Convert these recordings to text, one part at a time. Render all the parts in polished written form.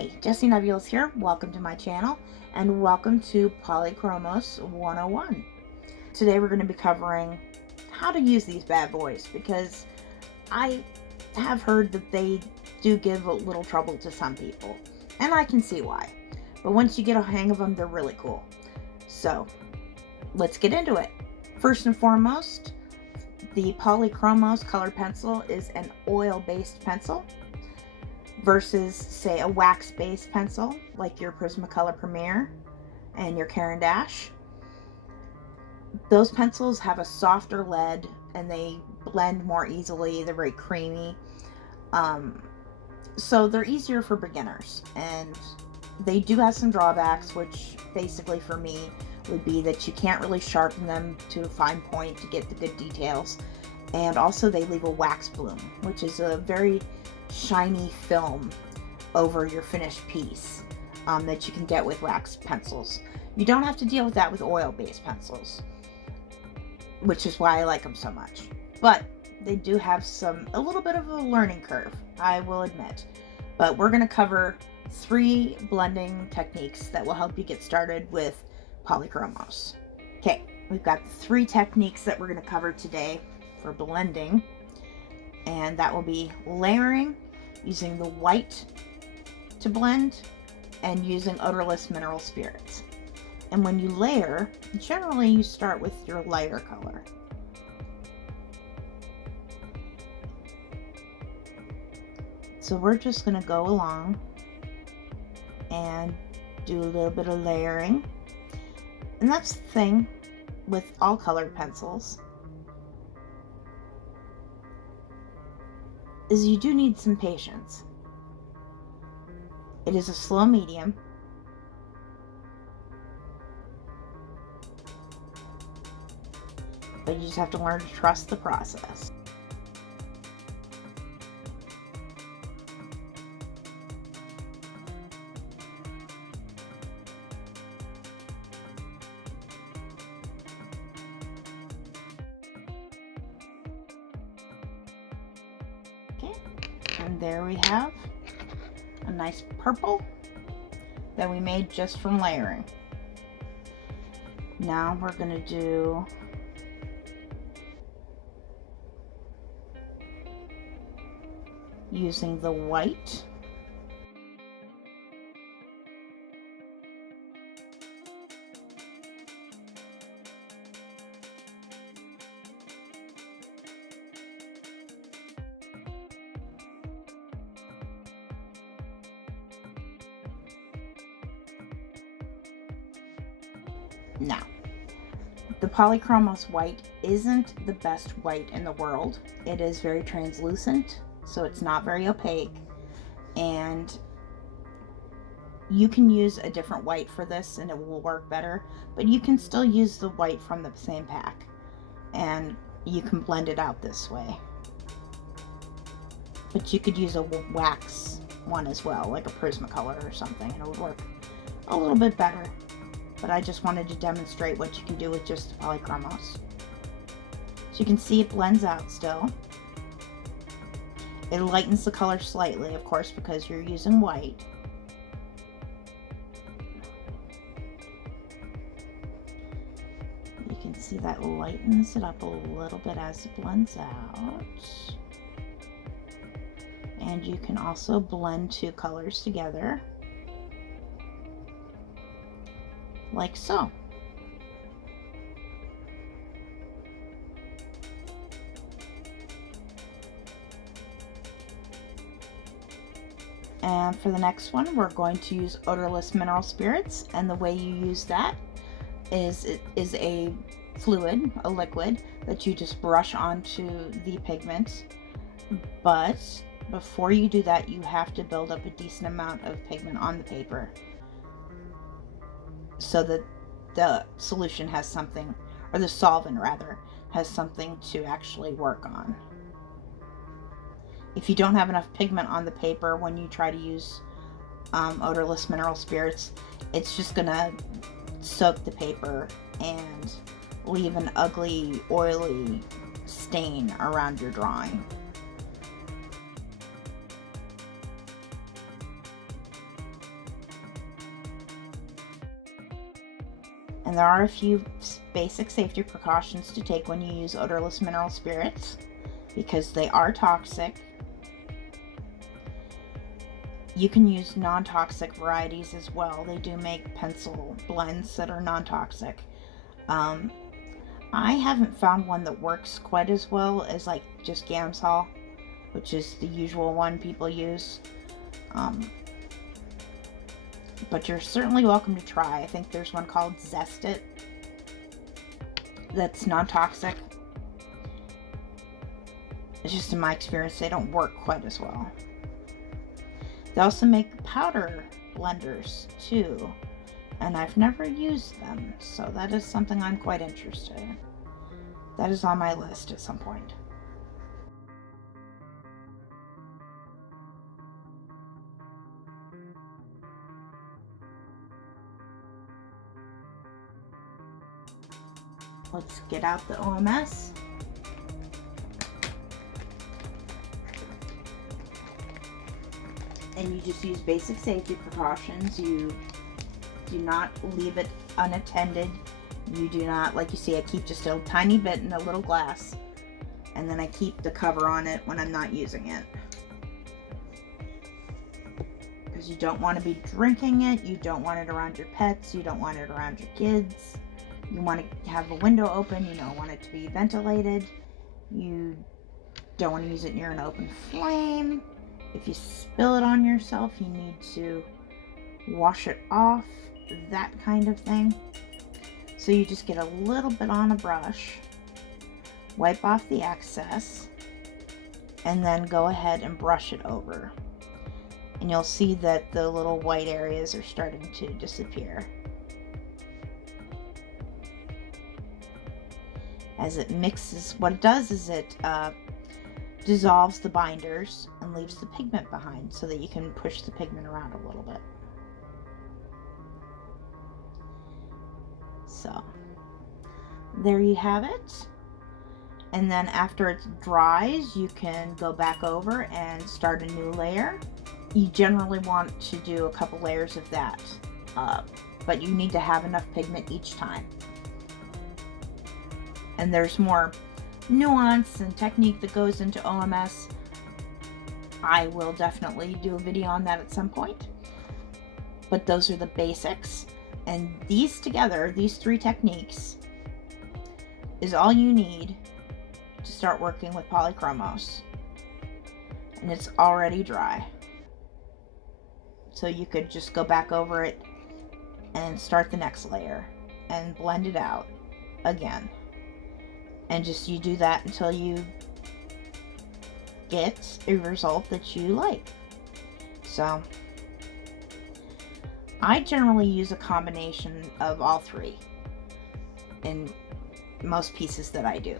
Hi, Jessie Nebulas here. Welcome to my channel and welcome to Polychromos 101. Today we're going to be covering how to use these bad boys because I have heard that they do give a little trouble to some people, and I can see why. But once you get a hang of them, they're really cool. So let's get into it. First and foremost, the Polychromos colored pencil is an oil-based pencil versus, say, a wax-based pencil like your Prismacolor Premier and your Caran d'Ache. Those pencils have a softer lead and they blend more easily. They're very creamy. So they're easier for beginners, and they do have some drawbacks, which basically for me would be that you can't really sharpen them to a fine point to get the good details. And also they leave a wax bloom, which is a very shiny film over your finished piece that you can get with wax pencils. You don't have to deal with that with oil-based pencils, which is why I like them so much. But they do have a little bit of a learning curve, I will admit. But we're going to cover 3 blending techniques that will help you get started with Polychromos. Okay, we've got the 3 techniques that we're going to cover today for blending, and that will be layering, using the white to blend, and using odorless mineral spirits. And when you layer, generally you start with your lighter color. So we're just going to go along and do a little bit of layering. And that's the thing with all colored pencils, is you do need some patience. It is a slow medium. But you just have to learn to trust the process. Okay, and there we have a nice purple that we made just from layering. Now we're going to do using the white. Now, the Polychromos white isn't the best white in the world. It is very translucent, so it's not very opaque, and you can use a different white for this and it will work better, but you can still use the white from the same pack and you can blend it out this way. But you could use a wax one as well, like a Prismacolor or something, and it would work a little bit better. But I just wanted to demonstrate what you can do with just the Polychromos. So you can see it blends out still. It lightens the color slightly, of course, because you're using white. You can see that lightens it up a little bit as it blends out. And you can also blend 2 colors together, like so. And for the next one, we're going to use odorless mineral spirits, and the way you use that is it is a fluid, a liquid, that you just brush onto the pigment. But before you do that, you have to build up a decent amount of pigment on the paper so that the solution has something, or the solvent rather, has something to actually work on. If you don't have enough pigment on the paper when you try to use odorless mineral spirits, it's just gonna soak the paper and leave an ugly, oily stain around your drawing. And there are a few basic safety precautions to take when you use odorless mineral spirits, because they are toxic. You can use non-toxic varieties as well. They do make pencil blends that are non-toxic. I haven't found one that works quite as well as like just Gamsol, which is the usual one people use. But you're certainly welcome to try. I think there's one called Zest It that's non-toxic. It's just in my experience, they don't work quite as well. They also make powder blenders too, and I've never used them, so that is something I'm quite interested in. That is on my list at some point. Let's get out the OMS. And you just use basic safety precautions. You do not leave it unattended. You do not, like you see, I keep just a tiny bit in a little glass, and then I keep the cover on it when I'm not using it. Because you don't want to be drinking it, you don't want it around your pets, you don't want it around your kids. You want to have a window open, you don't want it to be ventilated. You don't want to use it near an open flame. If you spill it on yourself, you need to wash it off, that kind of thing. So you just get a little bit on a brush, wipe off the excess, and then go ahead and brush it over. And you'll see that the little white areas are starting to disappear. As it mixes, what it does is it dissolves the binders and leaves the pigment behind so that you can push the pigment around a little bit. So there you have it. And then after it dries, you can go back over and start a new layer. You generally want to do a couple layers of that, but you need to have enough pigment each time. And there's more nuance and technique that goes into OMS. I will definitely do a video on that at some point. But those are the basics. And these together, these three techniques, is all you need to start working with Polychromos. And it's already dry. So you could just go back over it and start the next layer and blend it out again. And just you do that until you get a result that you like. So I generally use a combination of all three in most pieces that I do.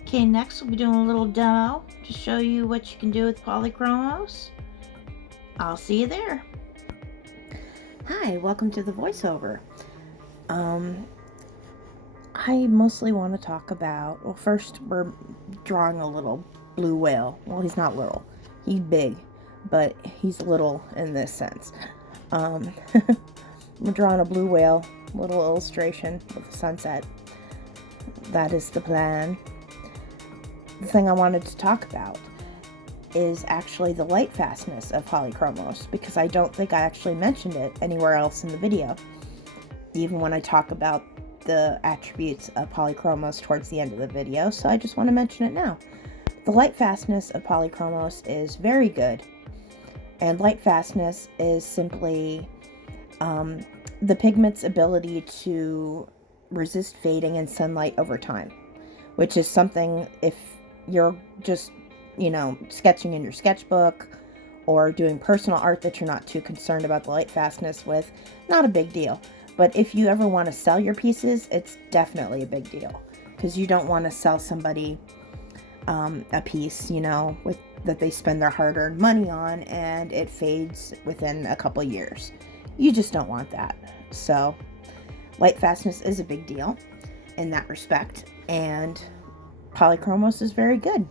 Okay, next we'll be doing a little demo to show you what you can do with Polychromos. I'll see you there. Hi, welcome to the voiceover. I mostly want to talk about, well, first we're drawing a little blue whale. Well, he's not little. He's big, but he's little in this sense. We're drawing a blue whale, little illustration with a sunset. That is the plan. The thing I wanted to talk about is actually the light fastness of Polychromos, because I don't think I actually mentioned it anywhere else in the video, even when I talk about the attributes of Polychromos towards the end of the video, so I just want to mention it now. The light fastness of Polychromos is very good, and light fastness is simply the pigment's ability to resist fading in sunlight over time, which is something, if you're just, sketching in your sketchbook or doing personal art that you're not too concerned about the light fastness with, not a big deal. But if you ever want to sell your pieces, it's definitely a big deal, because you don't want to sell somebody a piece, that they spend their hard-earned money on and it fades within a couple years. You just don't want that. So light fastness is a big deal in that respect, and Polychromos is very good.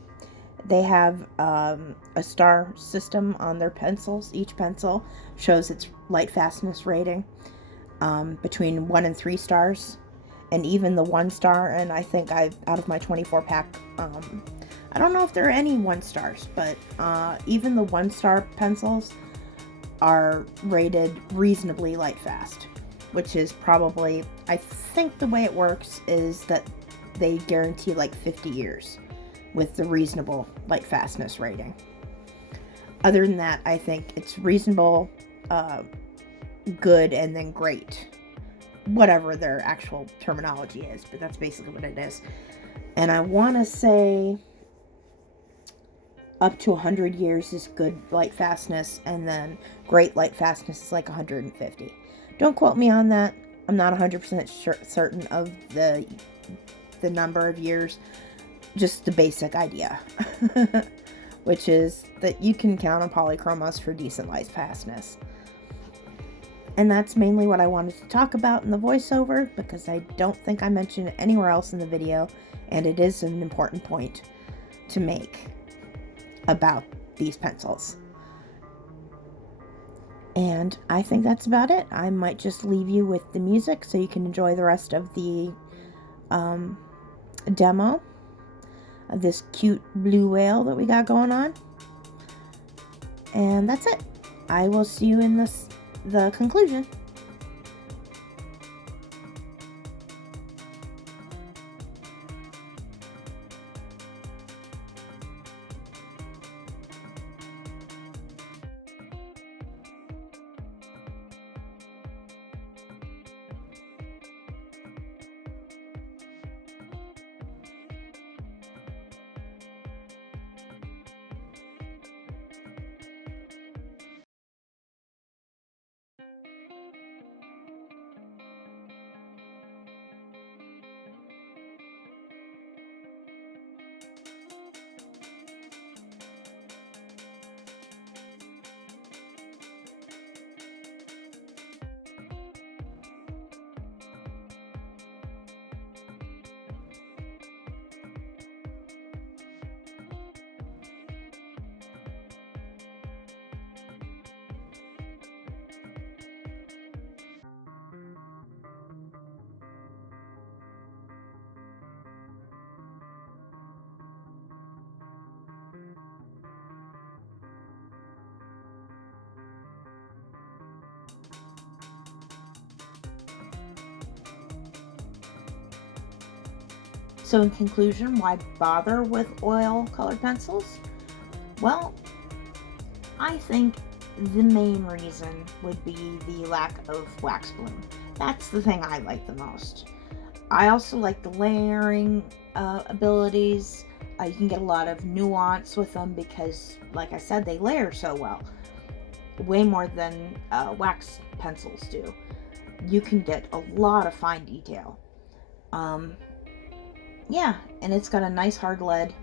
They have a star system on their pencils. Each pencil shows its light fastness rating between 1 and 3 stars. and even the 1-star, and I think out of my 24 pack, I don't know if there are any 1-stars, but even the 1-star pencils are rated reasonably light fast, which is probably, I think the way it works is that they guarantee like 50 years with the reasonable light fastness rating. Other than that, I think it's reasonable, good, and then great. Whatever their actual terminology is, but that's basically what it is. And I want to say up to 100 years is good light fastness, and then great light fastness is like 150. Don't quote me on that. I'm not 100% certain of the number of years, just the basic idea. Which is that you can count on Polychromos for decent light fastness. And that's mainly what I wanted to talk about in the voiceover, because I don't think I mentioned it anywhere else in the video, and it is an important point to make about these pencils. And I think that's about it. I might just leave you with the music so you can enjoy the rest of the demo of this cute blue whale that we got going on. And that's it. I will see you in the conclusion. So in conclusion, why bother with oil colored pencils? Well, I think the main reason would be the lack of wax bloom. That's the thing I like the most. I also like the layering abilities. You can get a lot of nuance with them because, like I said, they layer so well. Way more than wax pencils do. You can get a lot of fine detail. Yeah, and it's got a nice hard lead,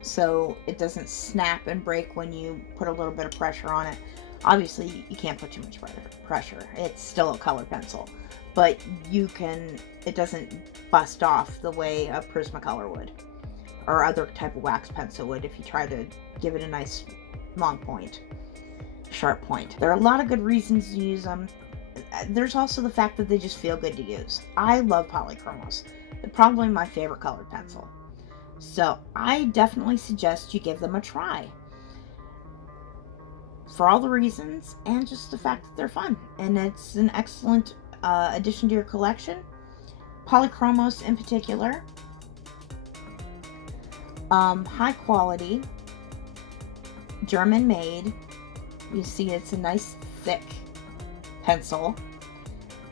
so it doesn't snap and break when you put a little bit of pressure on it. Obviously, you can't put too much pressure. It's still a color pencil, but it doesn't bust off the way a Prismacolor would, or other type of wax pencil would if you try to give it a nice long point, sharp point. There are a lot of good reasons to use them. There's also the fact that they just feel good to use. I love Polychromos. They're probably my favorite colored pencil. So I definitely suggest you give them a try. For all the reasons, and just the fact that they're fun. And it's an excellent addition to your collection. Polychromos in particular. High quality. German made. You see it's a nice thick pencil.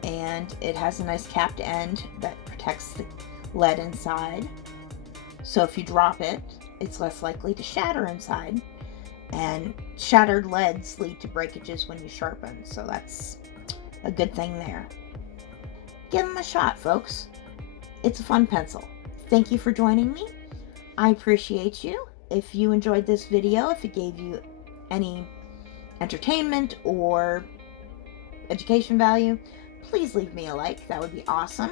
And it has a nice capped end that protects the lead inside. So if you drop it, it's less likely to shatter inside. And shattered leads lead to breakages when you sharpen, so that's a good thing there. Give them a shot, folks. It's a fun pencil. Thank you for joining me. I appreciate you. If you enjoyed this video, if it gave you any entertainment or education value, please leave me a like. That would be awesome.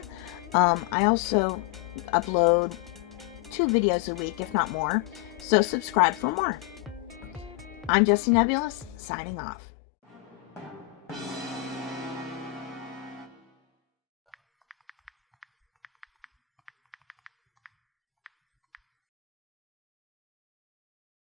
I also upload 2 videos a week, if not more, so subscribe for more. I'm Jessie Nebulous, signing off.